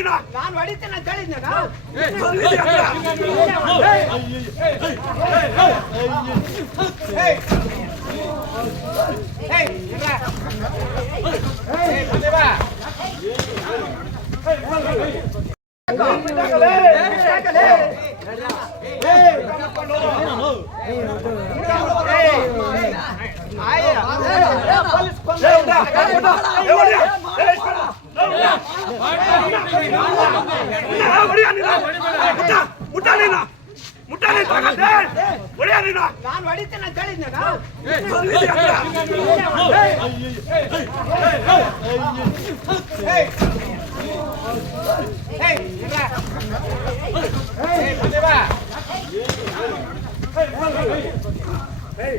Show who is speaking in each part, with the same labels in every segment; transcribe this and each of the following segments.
Speaker 1: நான் வடித்து நான் தெளிந்தனா
Speaker 2: ஆயா போலீஸ் கொண்டு ஏய் ஏய் முட்டாளா முட்டாளே தாங்க ஒடியாரு
Speaker 1: நான் வடித்து நான் தெளிந்தனா ஏய் ஏய்
Speaker 2: ஏய்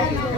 Speaker 3: Hey!